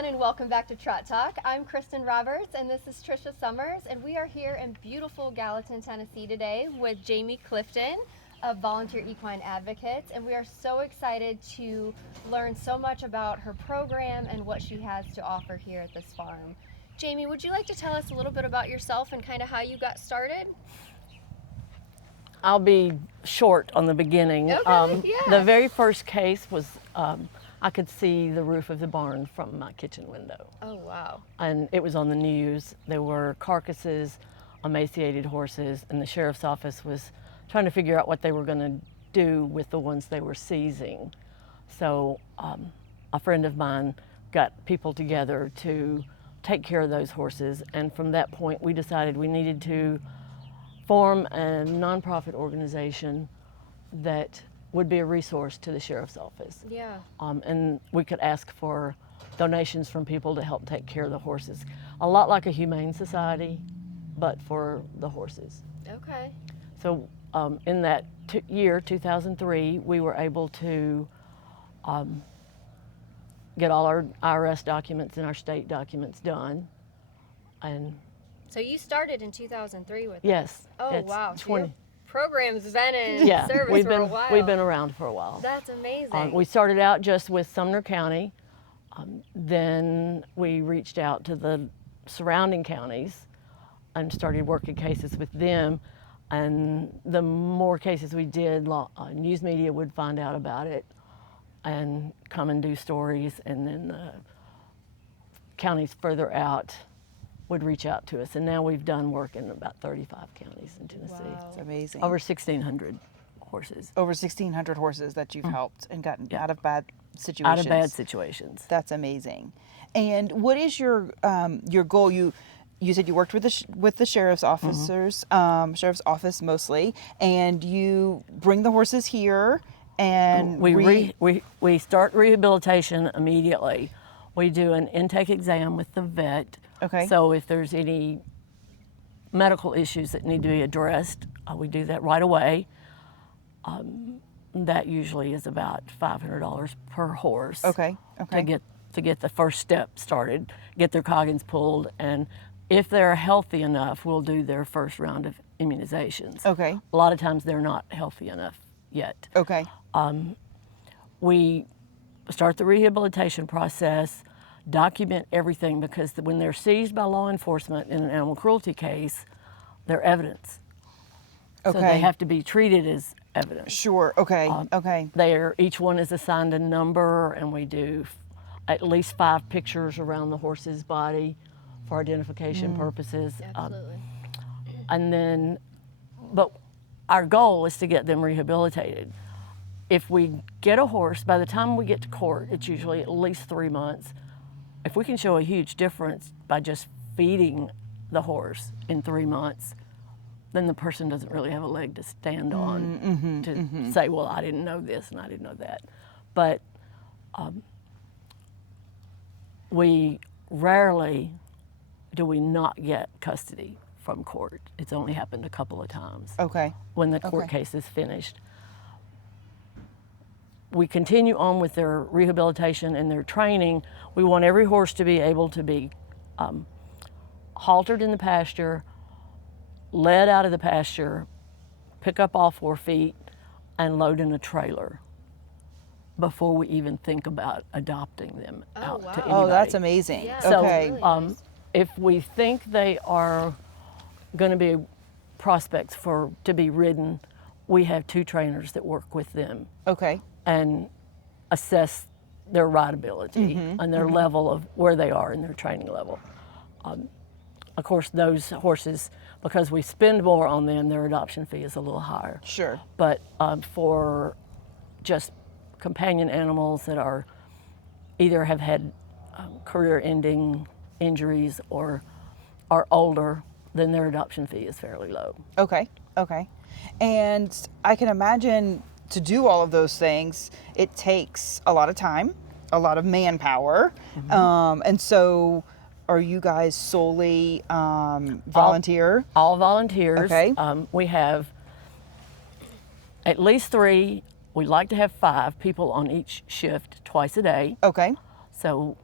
everyone, and welcome back to Trot Talk. I'm Kristen Roberts, and this is Trisha Summers, and we are here in beautiful Gallatin, Tennessee today with Jamie Clifton of Volunteer Equine Advocates, and we are so excited to learn so much about her program and what she has to offer here at this farm. Jamie, would you like to tell us a little bit about yourself and kind of how you got started? I'll be short on the beginning. Okay, The very first case was I could see the roof of the barn from my kitchen window. Oh, wow. And it was on the news. There were carcasses, emaciated horses, and the sheriff's office was trying to figure out what they were going to do with the ones they were seizing. So a friend of mine got people together to take care of those horses, and from that point we decided we needed to form a nonprofit organization that would be a resource to the sheriff's office. Yeah. And we could ask for donations from people to help take care of the horses. A lot like a humane society, but for the horses. Okay. So in that year, 2003, we were able to get all our IRS documents and our state documents done. And So you started in 2003 with yes. this? Oh, it's wow. So 20. your program's been in Yeah, service for a while. we've been around for a while. That's amazing. We started out just with Sumner County. Then we reached out to the surrounding counties and started working cases with them. And the more cases we did, news media would find out about it and come and do stories. And then the counties further out would reach out to us. And now we've done work in about 35 counties in Tennessee. Wow. It's amazing. Over 1,600 horses. Over 1,600 horses that you've helped and gotten Yeah. out of bad situations. Out of bad situations. That's amazing. And what is your goal? You said you worked with the sheriff's officers, sheriff's office mostly, and you bring the horses here and we start rehabilitation immediately. We do an intake exam with the vet. Okay. So if there's any medical issues that need to be addressed, we do that right away. That usually is about $500 per horse. Okay. To get the first step started, get their coggins pulled, and if they're healthy enough, we'll do their first round of immunizations. Okay. A lot of times they're not healthy enough yet. Okay. We start the rehabilitation process, document everything, because when they're seized by law enforcement in an animal cruelty case, they're evidence. Okay. So they have to be treated as evidence. Sure. Okay. Okay. Each one is assigned a number, and we do at least 5 pictures around the horse's body for identification purposes. Absolutely. And then, but our goal is to get them rehabilitated. If we get a horse, by the time we get to court, it's usually at least 3 months. If we can show a huge difference by just feeding the horse in 3 months, then the person doesn't really have a leg to stand on to say, well, I didn't know this and I didn't know that. But we rarely do we not get custody from court. It's only happened a couple of times. Okay. When the court Okay. case is finished. We continue on with their rehabilitation and their training. We want every horse to be able to be haltered in the pasture, led out of the pasture, pick up all 4 feet, and load in a trailer before we even think about adopting them out to anybody. Oh, that's amazing. Yeah. So, Okay. Really if we think they are going to be prospects to be ridden, we have 2 trainers that work with them Okay. and assess their rideability and their level of where they are in their training level. Of course, those horses, because we spend more on them, their adoption fee is a little higher. Sure. But for just companion animals that are either have had career-ending injuries or are older, then their adoption fee is fairly low. Okay. Okay. And I can imagine to do all of those things, it takes a lot of time, a lot of manpower. And so are you guys solely volunteer? All volunteers. Okay. We have at least 3. We like to have 5 people on each shift twice a day. Okay. So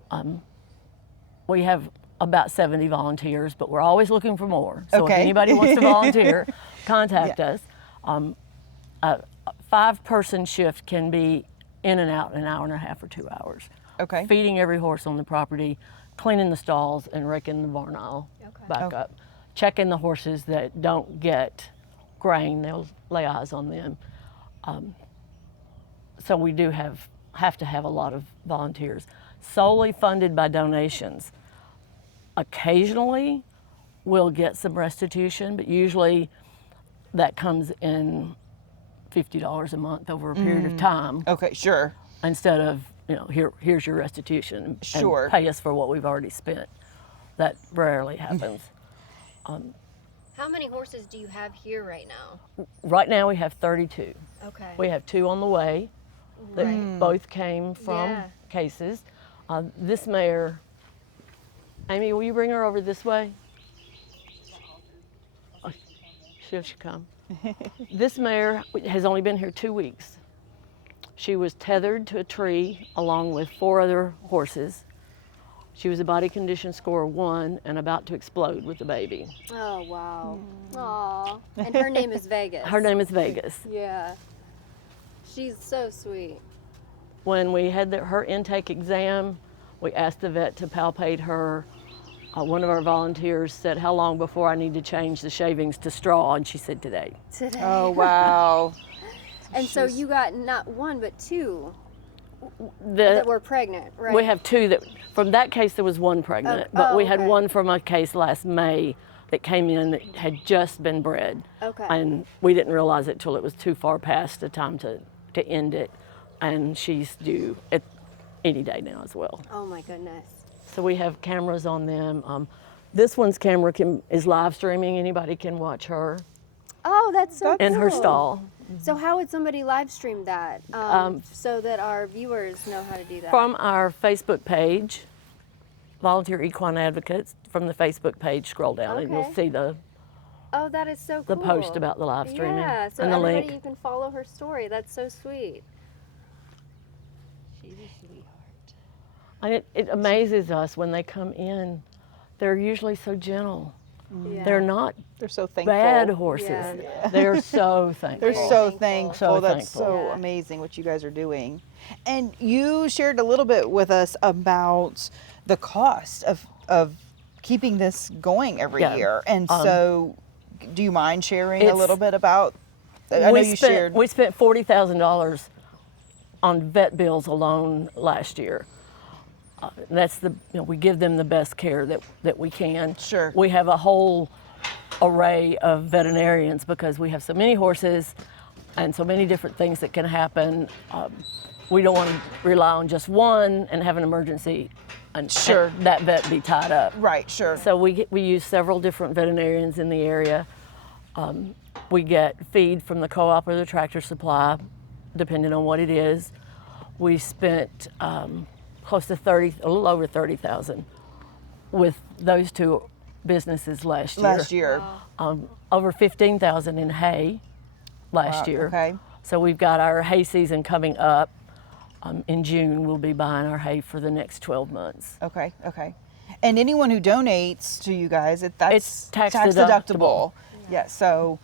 we have about 70 volunteers, but we're always looking for more. So Okay. if anybody wants to volunteer, contact us. A 5-person shift can be in and out in an hour and a half or 2 hours. Okay. Feeding every horse on the property, cleaning the stalls, and raking the barn aisle back up. Checking the horses that don't get grain, they'll lay eyes on them. So we do have to have a lot of volunteers. Solely funded by donations. Occasionally, we'll get some restitution, but usually that comes in $50 a month over a period of time. Okay, sure. Instead of, here's your restitution Sure. and pay us for what we've already spent. That rarely happens. How many horses do you have here right now? Right now we have 32. Okay. We have 2 on the way that both came from Yeah. cases. This mare, Amy, will you bring her over this way? Oh, she'll come. This mare has only been here 2 weeks. She was tethered to a tree along with 4 other horses. She was a body condition score 1 and about to explode with the baby. Oh, wow. Aw. And her name is Vegas. Her name is Vegas. Yeah. She's so sweet. When we had her intake exam, we asked the vet to palpate her. One of our volunteers said, "How long before I need to change the shavings to straw?" And she said, "Today." Today. Oh, wow. And so you got not 1, but 2 The- that were pregnant, right? We have 2 that, from that case there was 1 pregnant, but we had okay. 1 from a case last May that came in that had just been bred. Okay. And we didn't realize it till it was too far past the time to end it. And she's due at any day now as well. Oh my goodness. So we have cameras on them. This one's camera is live streaming. Anybody can watch her Oh, that's so in her cool. stall. So how would somebody live stream that so that our viewers know how to do that? From our Facebook page, Volunteer Equine Advocates, from the Facebook page, scroll down and you'll Okay. see the Oh, that is so cool. post about the live streaming Yeah, so and the everybody, link. you can follow her story. That's so sweet. She's a sweetheart. And it amazes us when they come in. They're usually so gentle. Yeah. They're not They're so thankful. bad horses. Yeah. They're so thankful. They're so thankful. So That's thankful. so Yeah. amazing what you guys are doing. And you shared a little bit with us about the cost of keeping this going every Yeah. year. And so, do you mind sharing a It's- little bit about? I know you shared. We spent $40,000 on vet bills alone last year. That's we give them the best care that we can. Sure. We have a whole array of veterinarians because we have so many horses and so many different things that can happen. We don't want to rely on just one and have an emergency and Sure. and that vet be tied up. Right. Sure. So we use several different veterinarians in the area. We get feed from the co-op or the Tractor Supply, depending on what it is. We spent close to a little over 30,000 with those 2 businesses last year. Last year. Over 15,000 in hay last Wow, year. okay. So we've got our hay season coming up. In June, we'll be buying our hay for the next 12 months. Okay. Okay. And anyone who donates to you guys, that's It's tax deductible. Yeah. So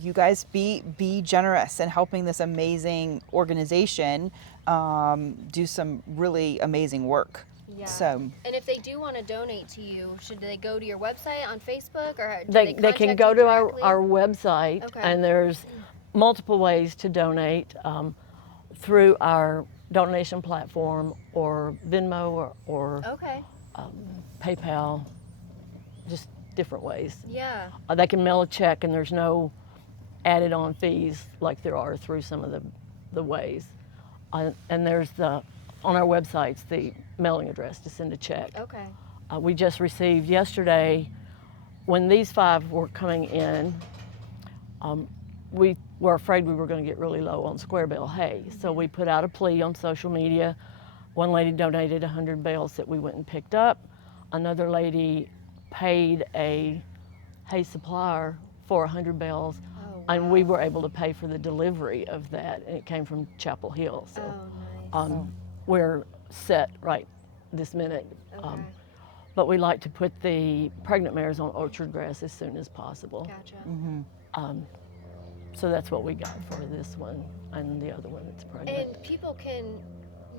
you guys be generous in helping this amazing organization do some really amazing work. Yeah. So And if they do want to donate to you, should they go to your website on Facebook or do They can contact go you to directly? our website, Okay. and there's multiple ways to donate through our donation platform or Venmo or Okay. PayPal, just different ways. Yeah. They can mail a check, and there's no added on fees like there are through some of the ways. And there's on our websites the mailing address to send a check. Okay. We just received yesterday, when these 5 were coming in, we were afraid we were going to get really low on square bale hay. So we put out a plea on social media. One lady donated 100 bales that we went and picked up. Another lady paid a hay supplier for 100 bales, Oh, and we were able to pay for the delivery of that, and it came from Chapel Hill. So Oh, nice. we're set right this minute. Okay. But we like to put the pregnant mares on orchard grass as soon as possible. Gotcha. So that's what we got for this one and the other one that's pregnant. And people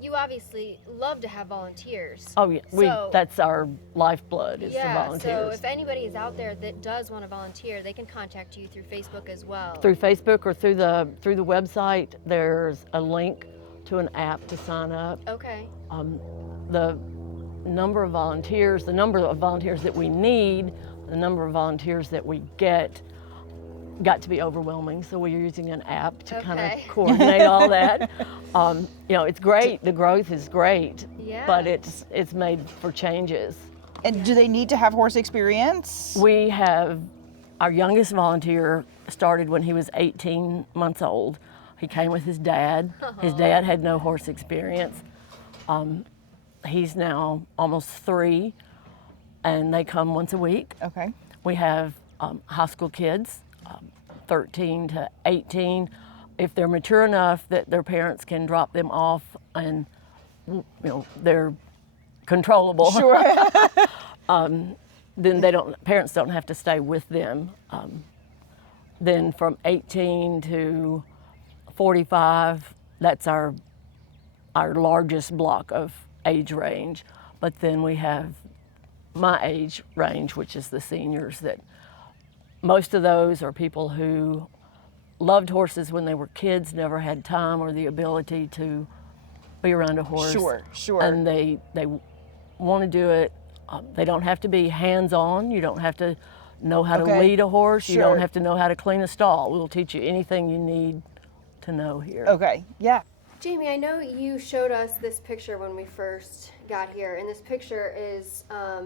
you obviously love to have volunteers. Oh yeah, that's our lifeblood is the Yeah, volunteers. so if anybody is out there that does want to volunteer, they can contact you through Facebook as well. Through Facebook or through the website, there's a link to an app to sign up. Okay. The number of volunteers that we need, the number of volunteers that we get, got to be overwhelming, so we're using an app to kind of coordinate all that. It's great. The growth is great, but it's made for changes. And do they need to have horse experience? We have our youngest volunteer started when he was 18 months old. He came with his dad. His dad had no horse experience. He's now almost 3, and they come once a week. Okay. We have high school kids, 13 to 18. If they're mature enough that their parents can drop them off and they're controllable, Sure. then parents don't have to stay with them. Then from 18 to 45, that's our largest block of age range. But then we have my age range, which is the seniors, that most of those are people who loved horses when they were kids, never had time or the ability to be around a horse. Sure. And they want to do it. They don't have to be hands-on. You don't have to know how to lead a horse. Sure. You don't have to know how to clean a stall. We'll teach you anything you need to know here. Okay, yeah. Jamie, I know you showed us this picture when we first got here, and this picture is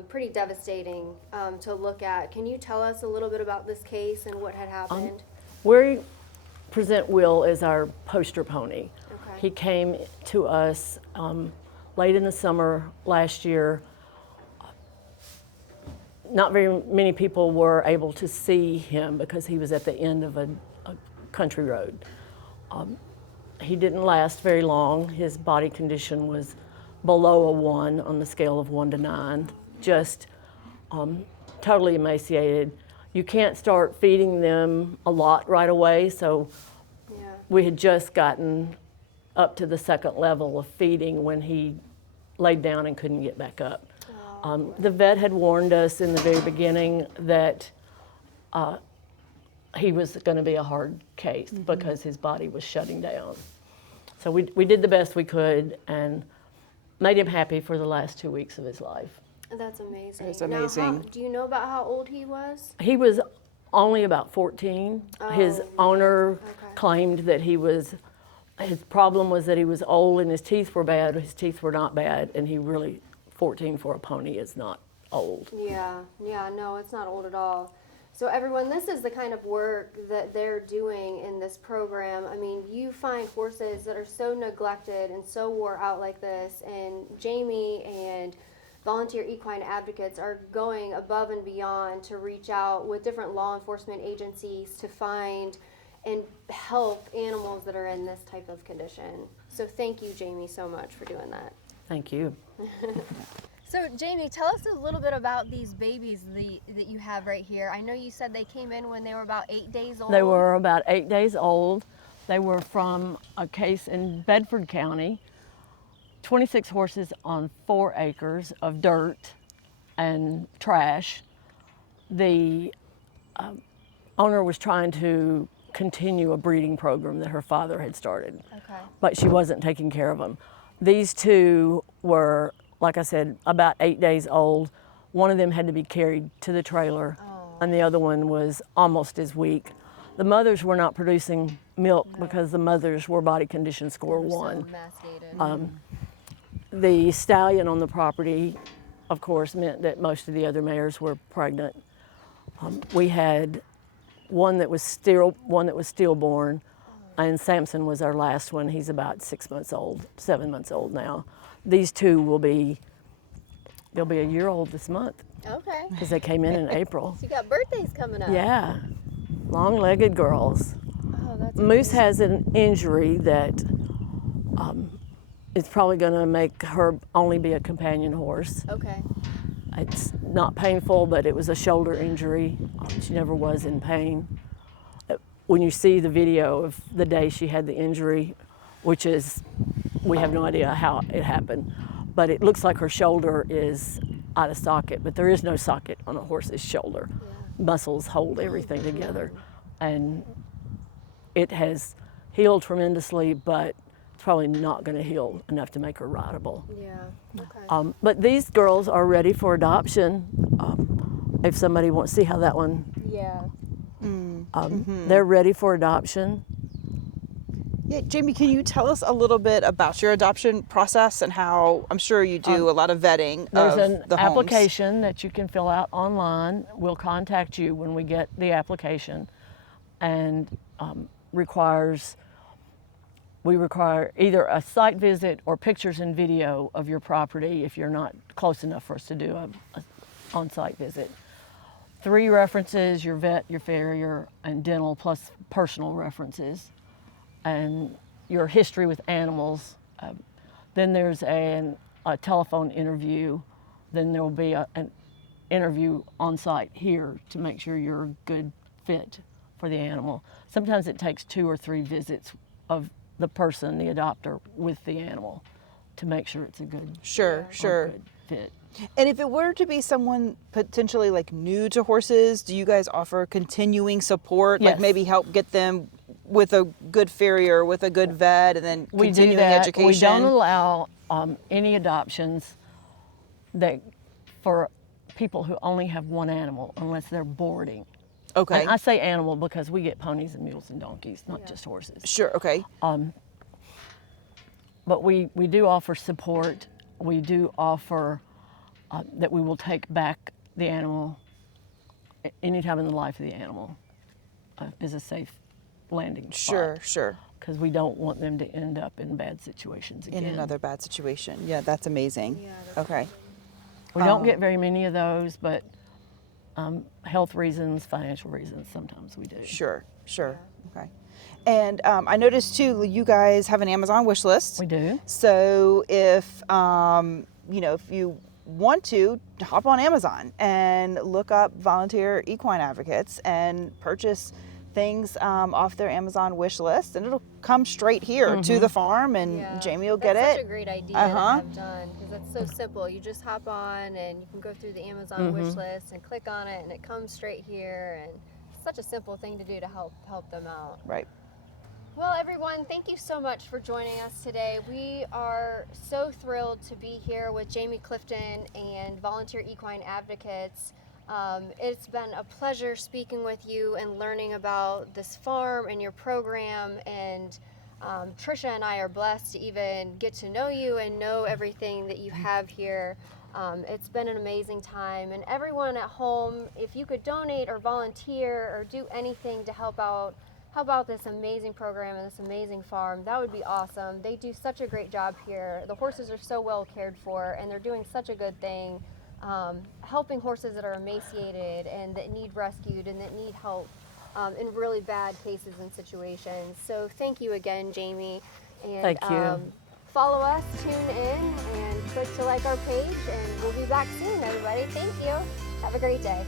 pretty devastating to look at. Can you tell us a little bit about this case and what had happened? We present Will as our poster pony. Okay. He came to us late in the summer last year. Not very many people were able to see him because he was at the end of a country road. He didn't last very long. His body condition was below a 1 on the scale of 1 to 9, just totally emaciated. You can't start feeding them a lot right away, so we had just gotten up to the second level of feeding when he laid down and couldn't get back up. The vet had warned us in the very beginning that he was going to be a hard case because his body was shutting down. So we did the best we could and made him happy for the last 2 weeks of his life. That's amazing. That's amazing. Now, do you know about how old he was? He was only about 14. His owner claimed that his problem was that he was old and his teeth were bad. His teeth were not bad, and 14 for a pony is not old. Yeah, no, it's not old at all. So everyone, this is the kind of work that they're doing in this program. I mean, you find horses that are so neglected and so wore out like this, and Jamie and Volunteer Equine Advocates are going above and beyond to reach out with different law enforcement agencies to find and help animals that are in this type of condition. So thank you, Jamie, so much for doing that. Thank you. So Jamie, tell us a little bit about these babies that you have right here. I know you said they came in when they were about 8 days old. They were about 8 days old. They were from a case in Bedford County, 26 horses on 4 acres of dirt and trash. The owner was trying to continue a breeding program that her father had started, but she wasn't taking care of them. These two were, like I said, about 8 days old. One of them had to be carried to the trailer, and the other one was almost as weak. The mothers were not producing milk because the mothers were body condition score 1. So emaciated. The stallion on the property, of course, meant that most of the other mares were pregnant. We had one that was stillborn, and Samson was our last one. He's about 6 months old, 7 months old now. These two they'll be a year old this month. Okay. Because they came in April. So you got birthdays coming up. Yeah, long-legged girls. Oh, that's Moose has an injury that it's probably going to make her only be a companion horse. Okay. It's not painful, but it was a shoulder injury. She never was in pain. When you see the video of the day she had the injury, which is, we have no idea how it happened, but it looks like her shoulder is out of socket, but there is no socket on a horse's shoulder. Yeah. Muscles hold everything together. And it has healed tremendously, but it's probably not going to heal enough to make her rideable. Yeah. Okay. But these girls are ready for adoption. If somebody wants to see how that one, Yeah. they're ready for adoption. Yeah, Jamie, can you tell us a little bit about your adoption process and how I'm sure you do a lot of vetting There's of an the homes? application that you can fill out online. We'll contact you when we get the application, and we require either a site visit or pictures and video of your property if you're not close enough for us to do a on-site visit. 3 references: your vet, your farrier, and dental, plus personal references, and your history with animals. Then there's a telephone interview. Then there will be an interview on site here to make sure you're a good fit for the animal. Sometimes it takes 2 or 3 visits of the person, the adopter, with the animal to make sure it's a good, Sure. good fit. And if it were to be someone potentially like new to horses, do you guys offer continuing support? Yes. Like maybe help get them with a good farrier, with a good vet, and then We do continuing that. education? We don't allow any adoptions for people who only have one animal unless they're boarding. Okay. And I say animal because we get ponies and mules and donkeys, not just horses. Sure. Okay. But we do offer support. We do offer that we will take back the animal anytime in the life of the animal is a safe landing spot. Sure. Because we don't want them to end up in bad situations again. In another bad situation. Yeah, that's amazing. Yeah, that's Okay. We don't get very many of those, but health reasons, financial reasons, sometimes we do. Sure. Okay. And I noticed too, you guys have an Amazon wish list. We do. So if if you want to, hop on Amazon and look up Volunteer Equine Advocates and purchase things off their Amazon wish list, and it'll come straight here to the farm, and Jamie will get That's it. such a great idea to have done, because that's so simple. You just hop on and you can go through the Amazon wish list and click on it, and it comes straight here. And it's such a simple thing to do to help them out. Right. Well, everyone, thank you so much for joining us today. We are so thrilled to be here with Jamie Clifton and Volunteer Equine Advocates. It's been a pleasure speaking with you and learning about this farm and your program, and Trisha and I are blessed to even get to know you and know everything that you have here. It's been an amazing time, and everyone at home, if you could donate or volunteer or do anything to help out this amazing program and this amazing farm, that would be awesome. They do such a great job here. The horses are so well cared for, and they're doing such a good thing, helping horses that are emaciated and that need rescued and that need help in really bad cases and situations. So thank you again, Jamie. And Thank you. Follow us, tune in, and click to like our page, and we'll be back soon, everybody. Thank you. Have a great day.